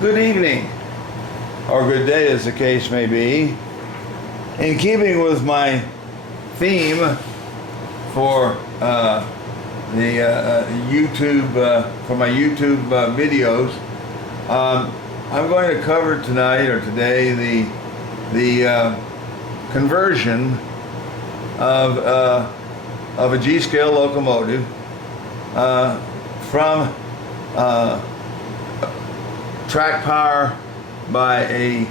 Good evening, or good day as the case may be. In keeping with my theme for the YouTube, for my YouTube videos, I'm going to cover tonight or today the conversion of a G-scale locomotive from track power by a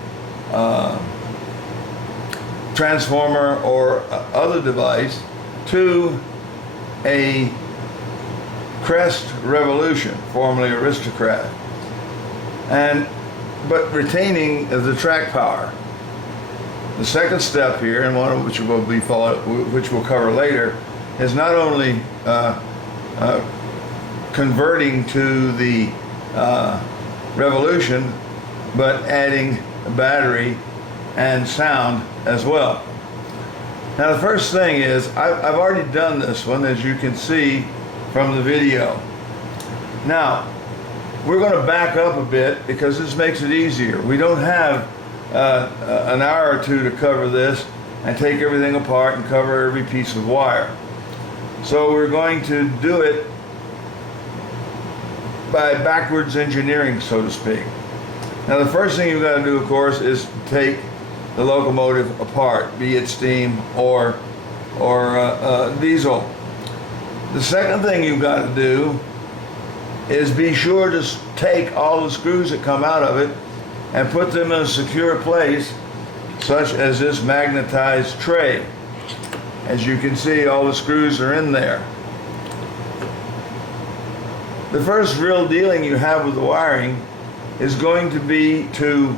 transformer or other device to a crest revolution, formerly aristocrat, but retaining the track power. The second step here, and one of which we'll cover later, is not only converting to the revolution, but adding a battery and sound as well. Now the first thing is, I've already done this one, as you can see from the video. Now we're going to back up a bit because this makes it easier. We don't have an hour or two to cover this and take everything apart and cover every piece of wire. So we're going to do it by backwards engineering, so to speak. Now the first thing you've got to do, of course, is take the locomotive apart, be it steam or diesel. The second thing you've got to do is be sure to take all the screws that come out of it and put them in a secure place, such as this magnetized tray. As you can see, all the screws are in there. The first real dealing you have with the wiring is going to be to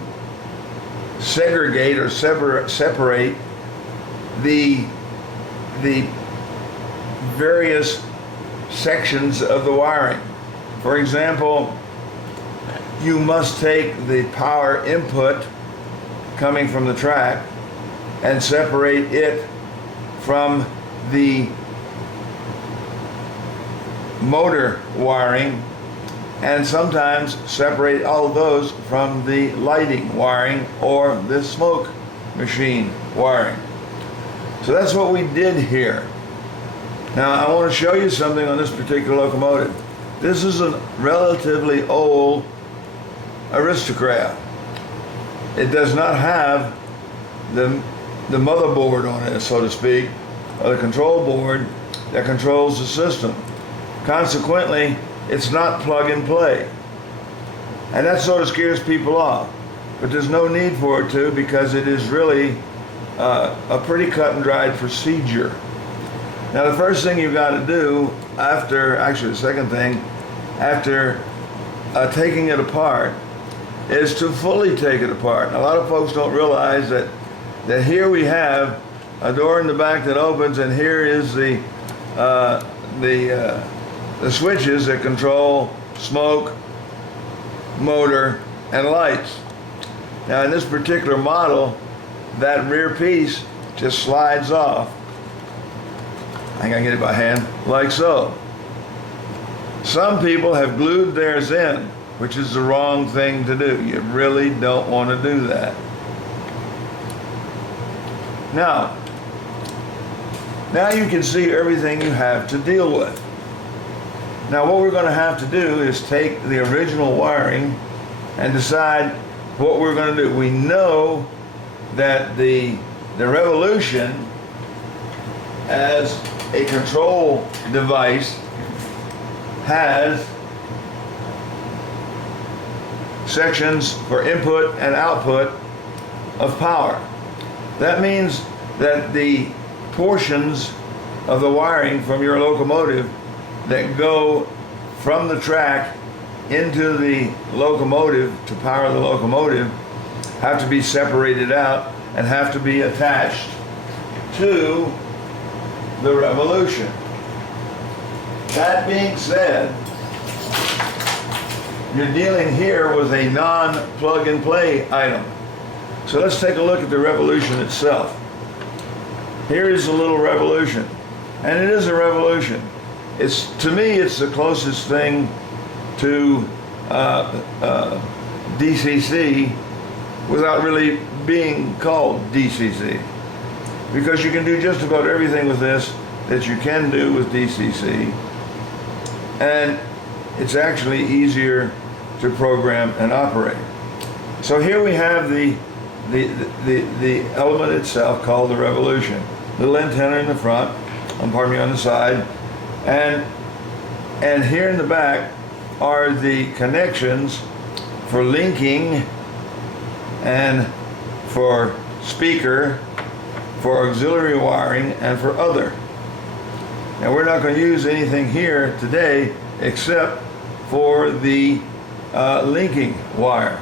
segregate or separate the various sections of the wiring. For example, you must take the power input coming from the track and separate it from the motor wiring, and sometimes separate all of those from the lighting wiring or the smoke machine wiring. So that's what we did here. Now I want to show you something on this particular locomotive. This is a relatively old aristocrat. It does not have the motherboard on it, so to speak, or the control board that controls the system. Consequently, it's not plug and play. And that sort of scares people off. But there's no need for it to, because it is really a pretty cut and dried procedure. Now the first thing you've got to do the second thing, after taking it apart, is to fully take it apart. Now, a lot of folks don't realize that here we have a door in the back that opens, and here is the switches that control smoke, motor, and lights. Now in this particular model, that rear piece just slides off. I can get it by hand, like so. Some people have glued theirs in, which is the wrong thing to do. You really don't want to do that. Now you can see everything you have to deal with. Now what we're going to have to do is take the original wiring and decide what we're going to do. We know that the revolution as a control device has sections for input and output of power. That means that the portions of the wiring from your locomotive that go from the track into the locomotive to power the locomotive have to be separated out and have to be attached to the revolution. That being said, you're dealing here with a non-plug and play item. So let's take a look at the revolution itself. Here is a little revolution, and it is a revolution. To me, it's the closest thing to DCC without really being called DCC, because you can do just about everything with this that you can do with DCC, and it's actually easier to program and operate. So here we have the element itself called the revolution. Little antenna in the front, on the side, and here in the back are the connections for linking and for speaker, for auxiliary wiring, and for other. Now we're not going to use anything here today except for the linking wire.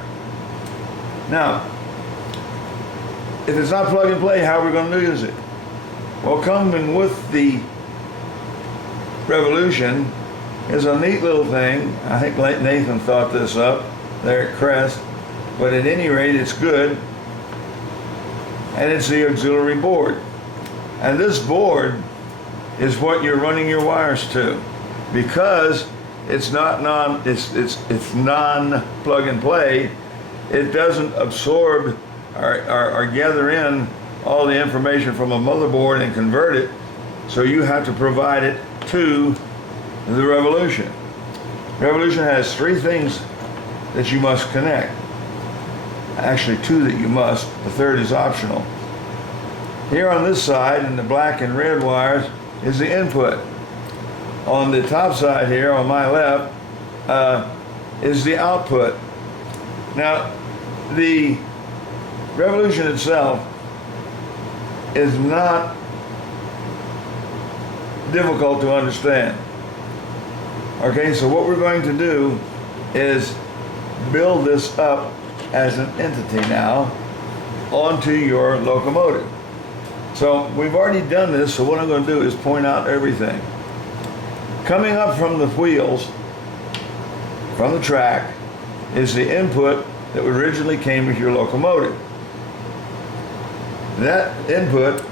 Now, if it's not plug and play, how are we going to use it? Well, coming with the Revolution is a neat little thing. I think Nathan thought this up there at Crest, but at any rate, it's good. And it's the auxiliary board. And this board is what you're running your wires to, because it's not it's non plug and play. It doesn't absorb or gather in all the information from a motherboard and convert it, so you have to provide it to the Revolution. Revolution has three things that you must connect. Actually, two that you must. The third is optional. Here on this side, in the black and red wires, is the input. On the top side here, on my left, is the output. Now, the Revolution itself is not difficult to understand. Okay, so what we're going to do is build this up as an entity now onto your locomotive. So we've already done this, so what I'm going to do is point out everything. Coming up from the wheels, from the track, is the input that originally came with your locomotive. That input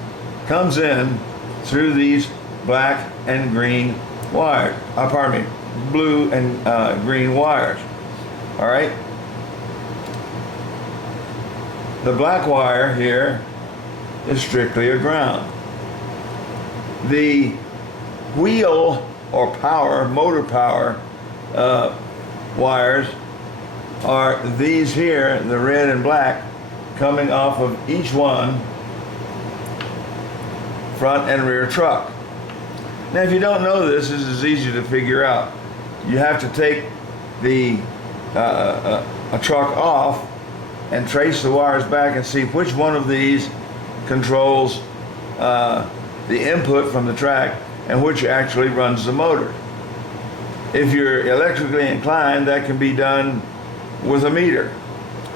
comes in through these black and green wires, blue and green wires. All right. The black wire here is strictly a ground. The wheel or power, motor power wires are these here, the red and black, coming off of each one, front and rear truck. Now, if you don't know this is easy to figure out. You have to take the a truck off and trace the wires back and see which one of these controls the input from the track and which actually runs the motor. If you're electrically inclined, that can be done with a meter.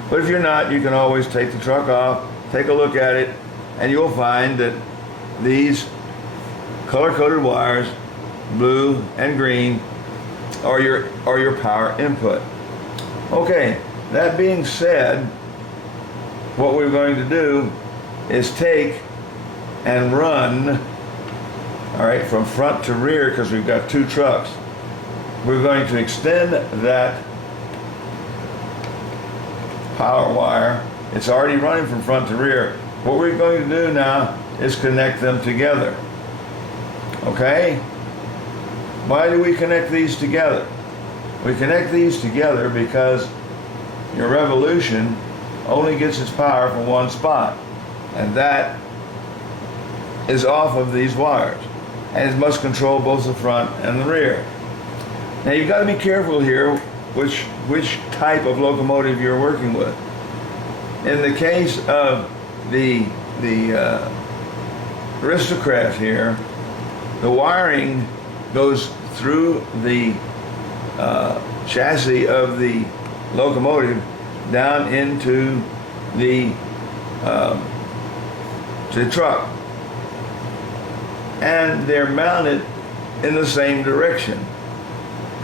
But if you're not, you can always take the truck off, take a look at it, and you'll find that these color-coded wires, blue and green, are your power input. Okay, that being said, what we're going to do is take and run, all right, from front to rear, because we've got two trucks. We're going to extend that power wire. It's already running from front to rear. What we're going to do now is connect them together. Okay? Why do we connect these together? We connect these together because your Revolution only gets its power from one spot, and that is off of these wires, and it must control both the front and the rear. Now you've got to be careful here which type of locomotive you're working with. In the case of the Aristocrat here, the wiring goes through the chassis of the locomotive down into the truck, and they're mounted in the same direction.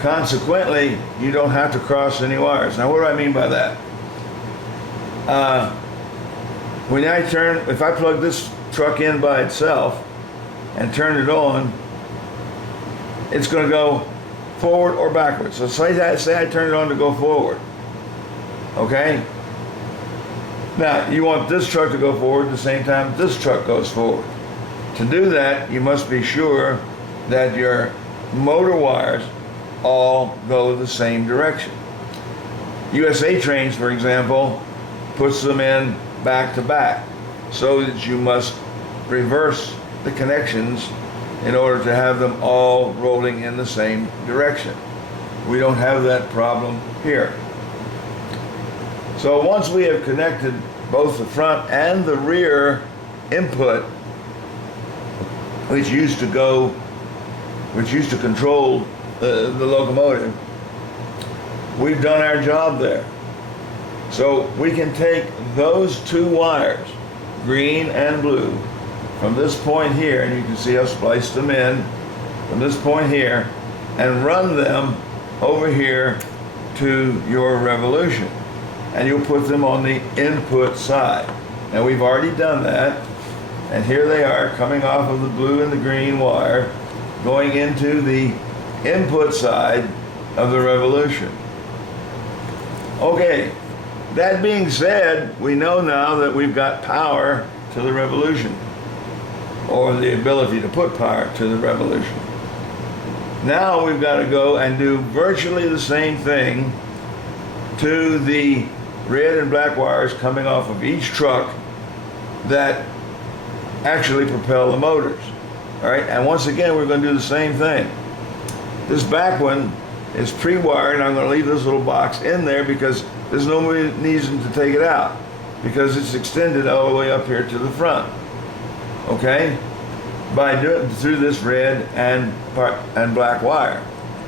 Consequently, you don't have to cross any wires. Now, what do I mean by that? If I plug this truck in by itself and turn it on, it's going to go forward or backwards. So say I turn it on to go forward. Okay? Now, you want this truck to go forward at the same time this truck goes forward. To do that, you must be sure that your motor wires all go the same direction. USA Trains, for example, puts them in back to back, so that you must reverse the connections in order to have them all rolling in the same direction. We don't have that problem here. So once we have connected both the front and the rear input, which used to control the locomotive, we've done our job there. So we can take those two wires, green and blue, from this point here, and you can see I've spliced them in from this point here, and run them over here to your revolution. And you'll put them on the input side. Now we've already done that, and here they are coming off of the blue and the green wire, going into the input side of the revolution. Okay, that being said, we know now that we've got power to the revolution, or the ability to put power to the revolution. Now we've got to go and do virtually the same thing to the red and black wires coming off of each truck that actually propel the motors. All right, and once again, we're going to do the same thing. This back one is pre-wired, and I'm going to leave this little box in there because there's no reason to take it out, because it's extended all the way up here to the front. Okay, by doing it through this red and black wire.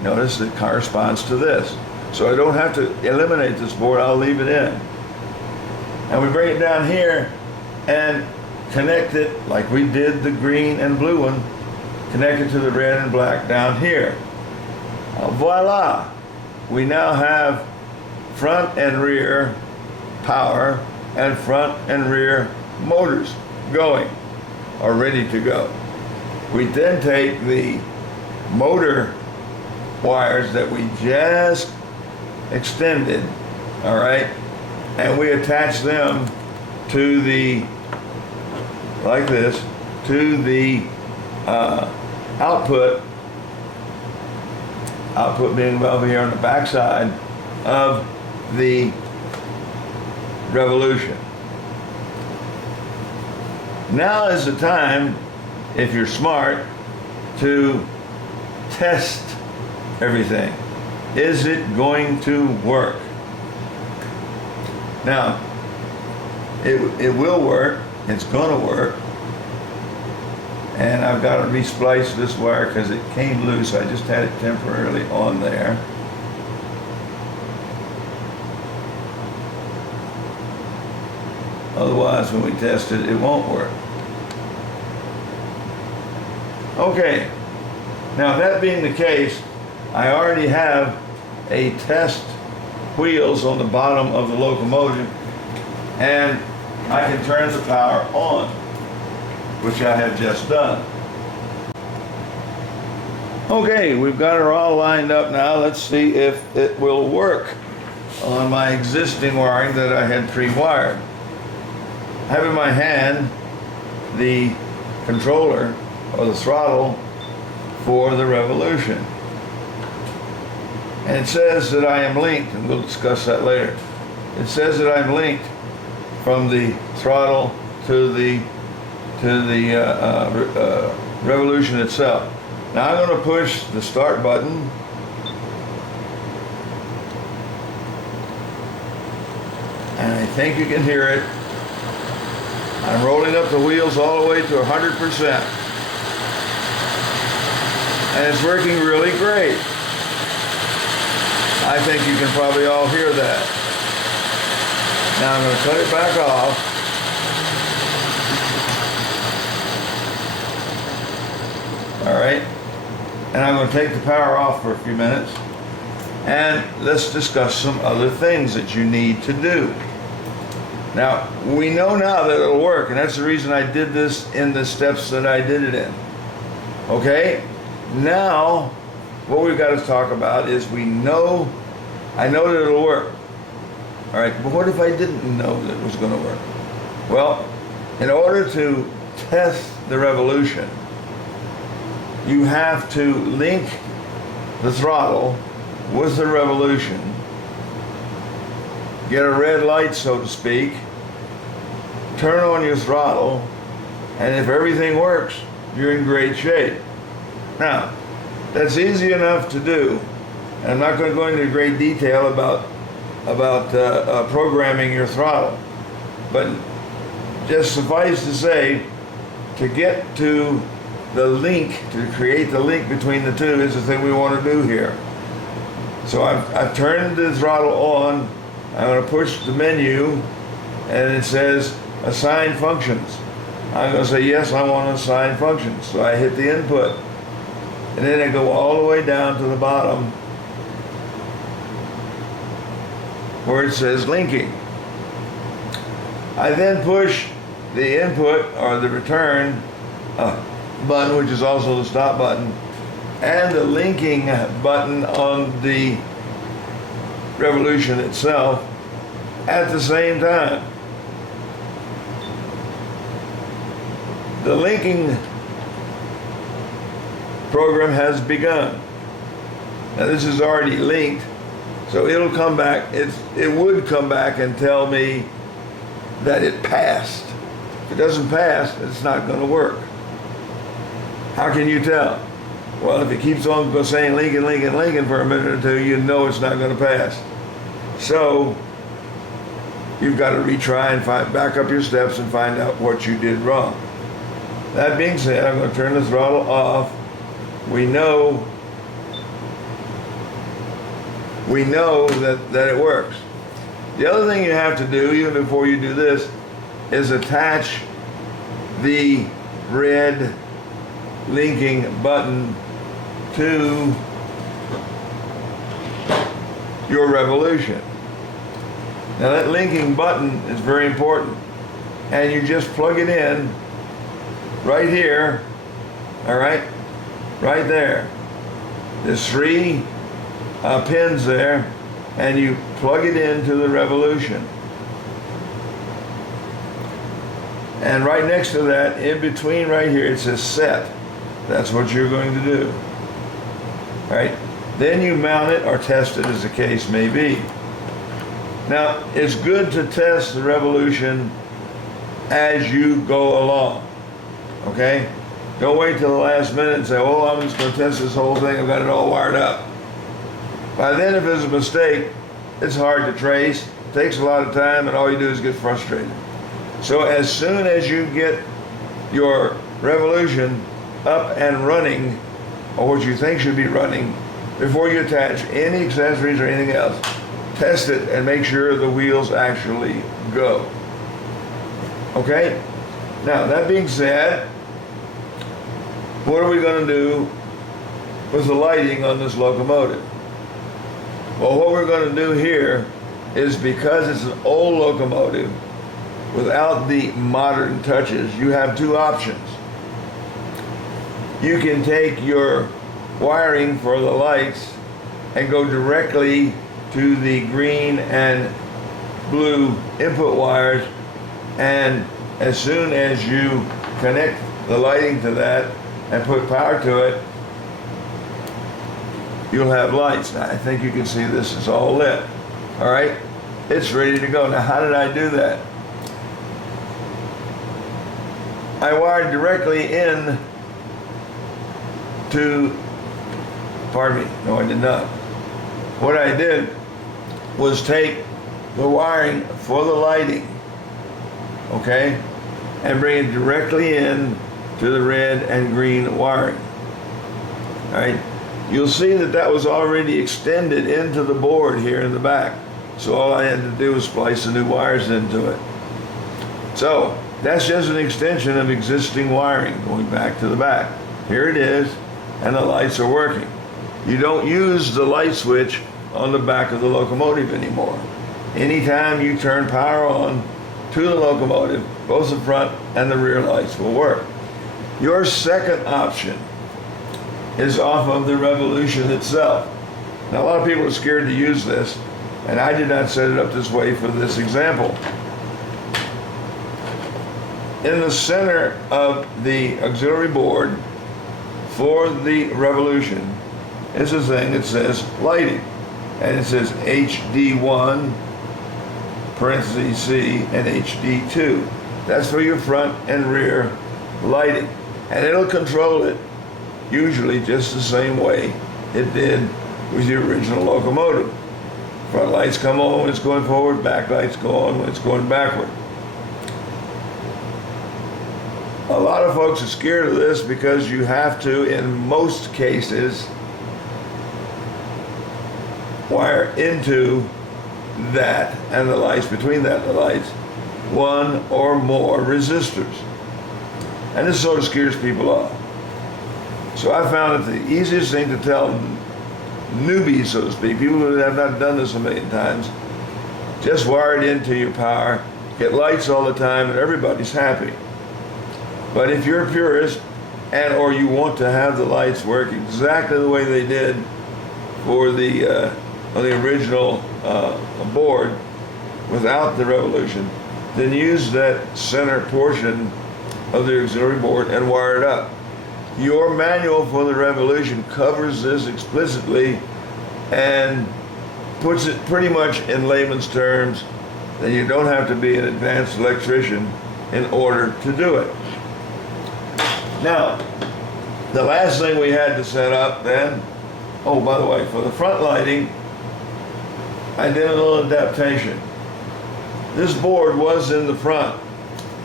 Notice it corresponds to this. So I don't have to eliminate this board, I'll leave it in. And we bring it down here and connect it like we did the green and blue one, connect it to the red and black down here. Voila! We now have front and rear power and front and rear motors going, or ready to go. We then take the motor wires that we just extended, all right, and we attach them to the, like this, to the output being over here on the back side of the revolution. Now is the time, if you're smart, to test everything. Is it going to work? Now, it will work. It's going to work. And I've got to resplice this wire because it came loose. I just had it temporarily on there. Otherwise, when we test it, it won't work. Okay. Now, that being the case, I already have a test wheels on the bottom of the locomotive, and I can turn the power on, which I have just done. Okay, we've got her all lined up now. Let's see if it will work on my existing wiring that I had pre-wired. I have in my hand the controller, or the throttle, for the revolution. And it says that I am linked, and we'll discuss that later. It says that I'm linked from the throttle to the revolution itself. Now I'm going to push the start button, and I think you can hear it. I'm rolling up the wheels all the way to 100%, and it's working really great. I think you can probably all hear that. Now I'm going to cut it back off. All right, and I'm going to take the power off for a few minutes, and let's discuss some other things that you need to do. Now, we know now that it'll work, and that's the reason I did this in the steps that I did it in. Okay, now what we've got to talk about is I know that it'll work. All right, but what if I didn't know that it was going to work? Well, in order to test the revolution, you have to link the throttle with the revolution, get a red light, so to speak, turn on your throttle, and if everything works, you're in great shape. Now, that's easy enough to do. I'm not going to go into great detail about programming your throttle, but just suffice to say, to get to the link, to create the link between the two is the thing we want to do here. So I've turned the throttle on. I'm going to push the menu, and it says assign functions. I'm going to say yes, I want to assign functions. So I hit the input, and then I go all the way down to the bottom where it says linking. I then push the input or the return button, which is also the stop button, and the linking button on the revolution itself at the same time. The linking program has begun. Now this is already linked, so it'll come back. It would come back and tell me that it passed. If it doesn't pass, it's not going to work. How can you tell? Well, if it keeps on saying linking, linking, linking for a minute or two, you know it's not going to pass. So you've got to retry and back up your steps and find out what you did wrong. That being said, I'm going to turn the throttle off. We know that it works. The other thing you have to do, even before you do this, is attach the red linking button to your revolution. Now that linking button is very important, and you just plug it in right here, all right, right there. There's 3 pins there, and you plug it into the revolution. And right next to that, in between right here, it says set. That's what you're going to do. All right? Then you mount it or test it, as the case may be. Now, it's good to test the revolution as you go along. Okay? Don't wait till the last minute and say, oh, I'm just going to test this whole thing. I've got it all wired up. By then, if there's a mistake, it's hard to trace. It takes a lot of time, and all you do is get frustrated. So as soon as you get your revolution up and running, or what you think should be running, before you attach any accessories or anything else, test it and make sure the wheels actually go. Okay? Now, that being said, what are we going to do with the lighting on this locomotive? Well, what we're going to do here is, because it's an old locomotive without the modern touches, you have 2 options. You can take your wiring for the lights and go directly to the green and blue input wires, and as soon as you connect the lighting to that and put power to it, you'll have lights. Now, I think you can see this is all lit. All right? It's ready to go. Now, how did I do that? I wired directly in to, pardon me, no, I did not. What I did was take the wiring for the lighting, okay, and bring it directly in to the red and green wiring. All right? You'll see that that was already extended into the board here in the back. So all I had to do was splice the new wires into it. So that's just an extension of existing wiring going back to the back. Here it is, and the lights are working. You don't use the light switch on the back of the locomotive anymore. Anytime you turn power on to the locomotive, both the front and the rear lights will work. Your second option is off of the revolution itself. Now, a lot of people are scared to use this. And I did not set it up this way for this example. In the center of the auxiliary board for the Revolution is a thing that says lighting. And it says HD1, parentheses C, and HD2. That's for your front and rear lighting. And it'll control it usually just the same way it did with the original locomotive. Front lights come on when it's going forward, back lights go on when it's going backward. A lot of folks are scared of this because you have to, in most cases, wire into that and the lights, between that and the lights, one or more resistors. And this sort of scares people off. So I found that the easiest thing to tell newbies, so to speak, people who have not done this a million times, just wire it into your power, get lights all the time, and everybody's happy. But if you're a purist and or you want to have the lights work exactly the way they did for the original board without the Revolution, then use that center portion of the auxiliary board and wire it up. Your manual for the Revolution covers this explicitly and puts it pretty much in layman's terms that you don't have to be an advanced electrician in order to do it. Now, the last thing we had to set up then, oh, by the way, for the front lighting, I did a little adaptation. This board was in the front,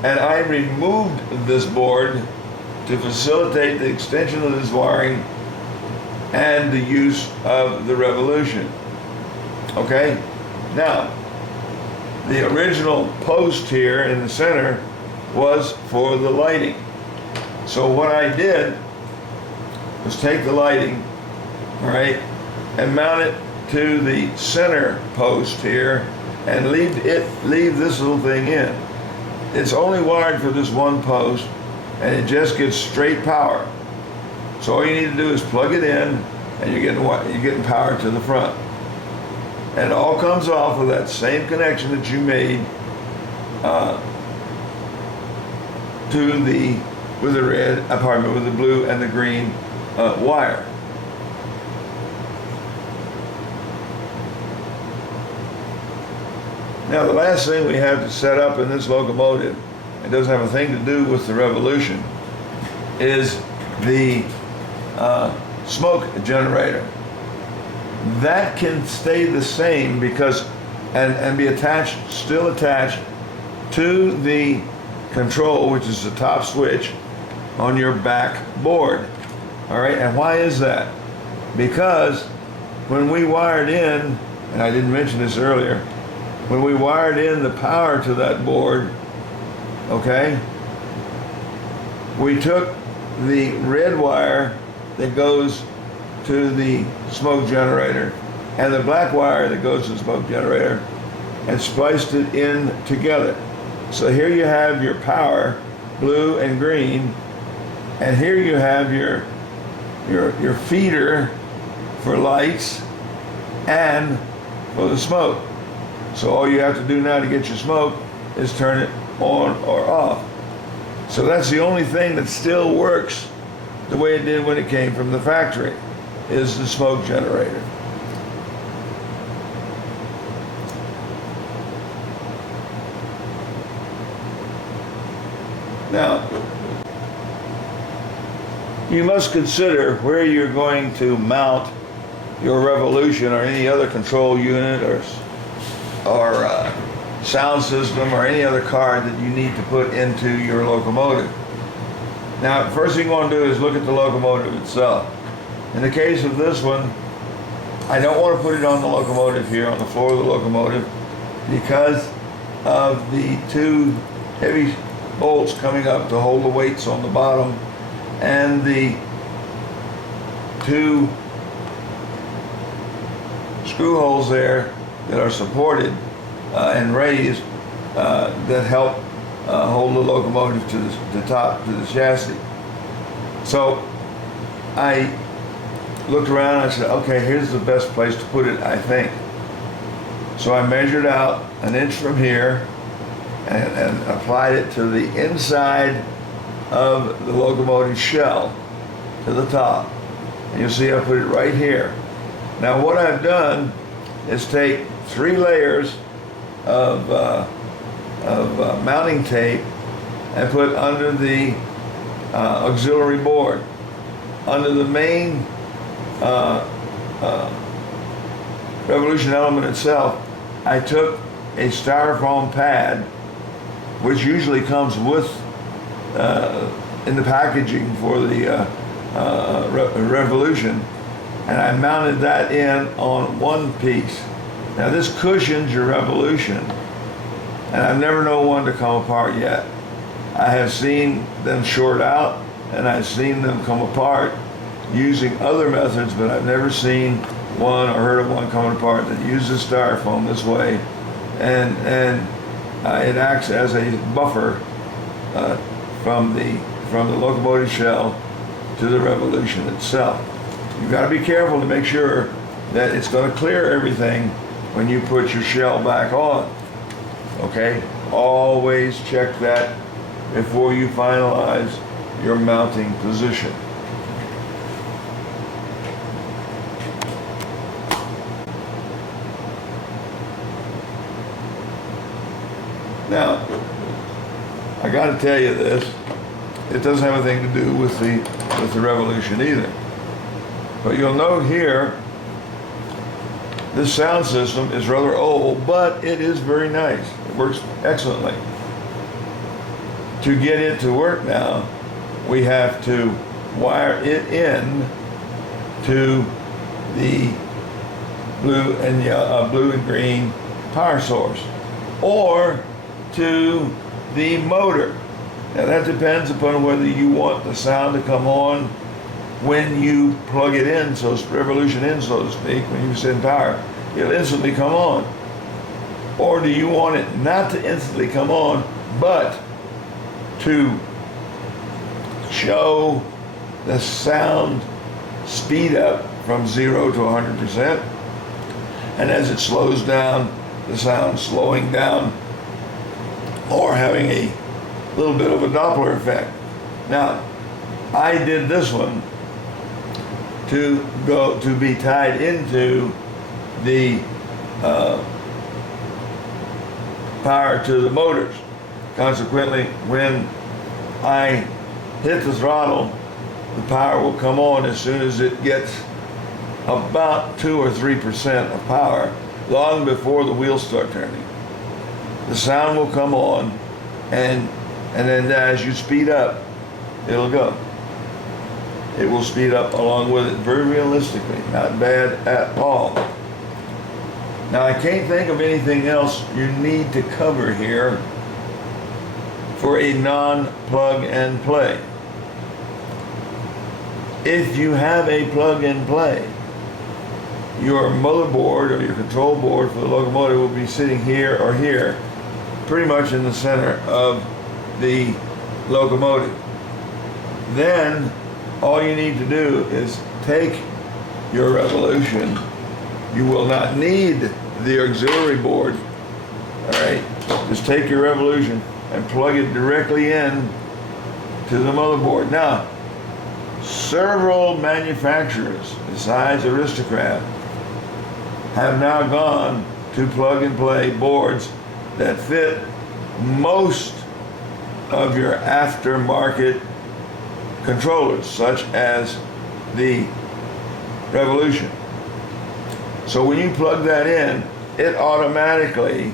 and I removed this board to facilitate the extension of this wiring and the use of the Revolution. Okay? Now, the original post here in the center was for the lighting. So what I did was take the lighting, all right, and mount it to the center post here and leave this little thing in. It's only wired for this one post, and it just gets straight power. So all you need to do is plug it in, and you're getting power to the front. And it all comes off of that same connection that you made with the blue and the green wire. Now, the last thing we have to set up in this locomotive, it doesn't have a thing to do with the Revolution, is the smoke generator. That can stay the same because, and be attached, still attached to the control, which is the top switch on your back board. All right, and why is that? Because when we wired in, and I didn't mention this earlier, when we wired in the power to that board, okay, we took the red wire that goes to the smoke generator and the black wire that goes to the smoke generator and spliced it in together. So here you have your power, blue and green, and here you have your feeder for lights and for the smoke. So all you have to do now to get your smoke is turn it on or off. So that's the only thing that still works the way it did when it came from the factory, is the smoke generator. Now, you must consider where you're going to mount your Revolution or any other control unit or sound system or any other card that you need to put into your locomotive. Now, first thing you want to do is look at the locomotive itself. In the case of this one, I don't want to put it on the locomotive here, on the floor of the locomotive, because of the two heavy bolts coming up to hold the weights on the bottom and the two screw holes there that are supported and raised that help hold the locomotive to the top, to the chassis. So I looked around and I said, okay, here's the best place to put it, I think. So I measured out an inch from here and applied it to the inside of the locomotive shell to the top. And you'll see I put it right here. Now what I've done is take 3 layers of mounting tape and put under the auxiliary board. Under the main revolution element itself, I took a styrofoam pad, which usually comes with in the packaging for the revolution, and I mounted that in on one piece. Now this cushions your revolution, and I've never known one to come apart yet. I have seen them short out, and I've seen them come apart using other methods, but I've never seen one or heard of one coming apart that uses styrofoam this way, and it acts as a buffer from the locomotive shell to the revolution itself. You've got to be careful to make sure that it's going to clear everything when you put your shell back on. Okay? Always check that before you finalize your mounting position. Now, I got to tell you this. It doesn't have anything to do with the revolution either. But you'll note here, this sound system is rather old, but it is very nice. It works excellently. To get it to work now, we have to wire it in to the blue and green power source, or to the motor. Now that depends upon whether you want the sound to come on when you plug it in, so revolution in, so to speak, when you send power, it'll instantly come on. Or do you want it not to instantly come on, but to show the sound speed up from 0 to 100%, and as it slows down, the sound slowing down, or having a little bit of a Doppler effect. Now, I did this one to be tied into the power to the motors. Consequently, when I hit the throttle, the power will come on as soon as it gets about 2 or 3% of power, long before the wheels start turning. The sound will come on, and then as you speed up, it'll go. It will speed up along with it very realistically, not bad at all. Now I can't think of anything else you need to cover here for a non-plug and play. If you have a plug and play, your motherboard or your control board for the locomotive will be sitting here or here, pretty much in the center of the locomotive. Then all you need to do is take your revolution. You will not need the auxiliary board, all right? Just take your revolution and plug it directly in to the motherboard. Now, several manufacturers besides Aristocrat have now gone to plug and play boards that fit most of your aftermarket controllers, such as the Revolution. So when you plug that in, it automatically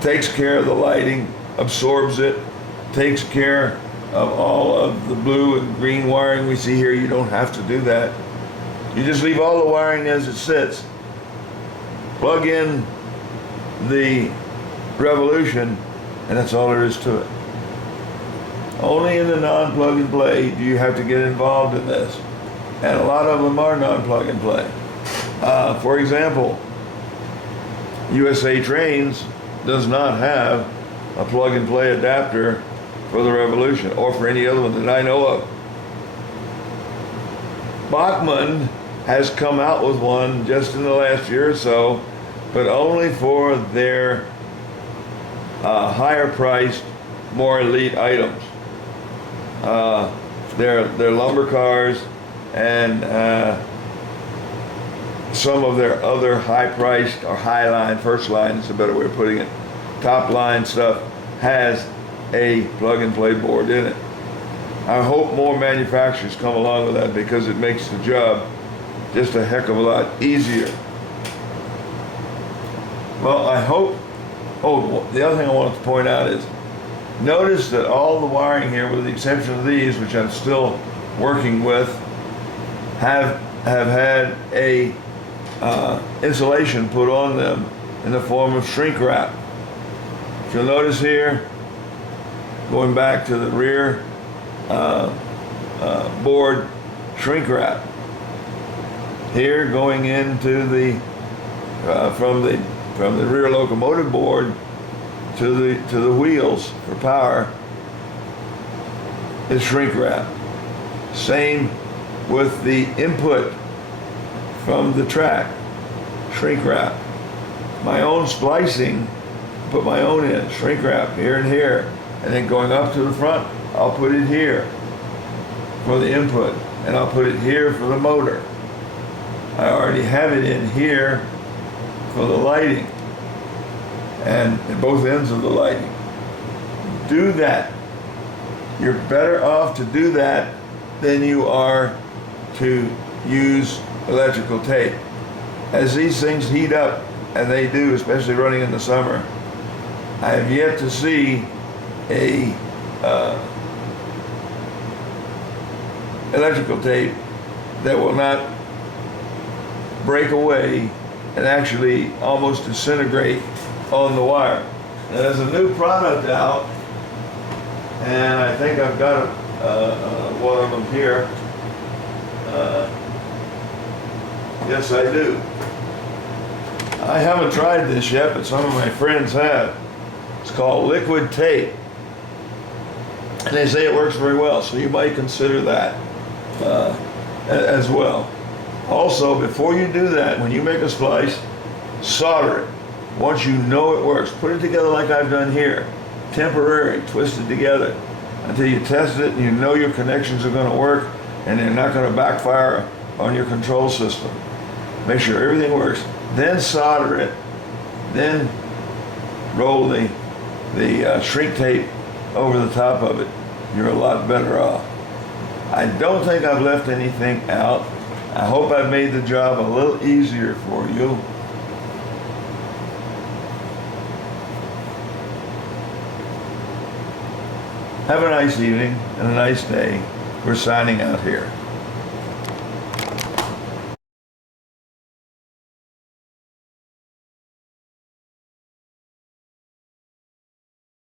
takes care of the lighting, absorbs it, takes care of all of the blue and green wiring we see here. You don't have to do that. You just leave all the wiring as it sits, plug in the Revolution, and that's all there is to it. Only in the non-plug and play do you have to get involved in this. And a lot of them are non-plug and play. For example, USA Trains does not have a plug and play adapter for the Revolution, or for any other one that I know of. Bachmann has come out with one just in the last year or so, but only for their higher priced, more elite items. Their lumber cars and some of their other high-priced or high-line, first line is a better way of putting it, top-line stuff has a plug-and-play board in it. I hope more manufacturers come along with that because it makes the job just a heck of a lot easier. Well, I hope, the other thing I wanted to point out is, notice that all the wiring here, with the exception of these, which I'm still working with, have had a insulation put on them in the form of shrink wrap. If you'll notice here, going back to the rear board, shrink wrap. Here, going into the from the rear locomotive board to the wheels for power is shrink wrap. Same with the input from the track, shrink wrap. My own splicing, put my own in, shrink wrap here and here, and then going up to the front, I'll put it here for the input, and I'll put it here for the motor. I already have it in here for the lighting, and at both ends of the lighting. Do that. You're better off to do that than you are to use electrical tape. As these things heat up, and they do, especially running in the summer, I have yet to see a electrical tape that will not break away and actually almost disintegrate on the wire. Now, there's a new product out, and I think I've got one of them here. Yes, I do. I haven't tried this yet, but some of my friends have. It's called liquid tape, and they say it works very well, so you might consider that as well. Also, before you do that, when you make a splice, solder it. Once you know it works, put it together like I've done here. Temporary, twist it together until you test it and you know your connections are going to work and they're not going to backfire on your control system. Make sure everything works. Then solder it. Then roll the shrink tape over the top of it. You're a lot better off. I don't think I've left anything out. I hope I've made the job a little easier for you. Have a nice evening and a nice day. We're signing out here.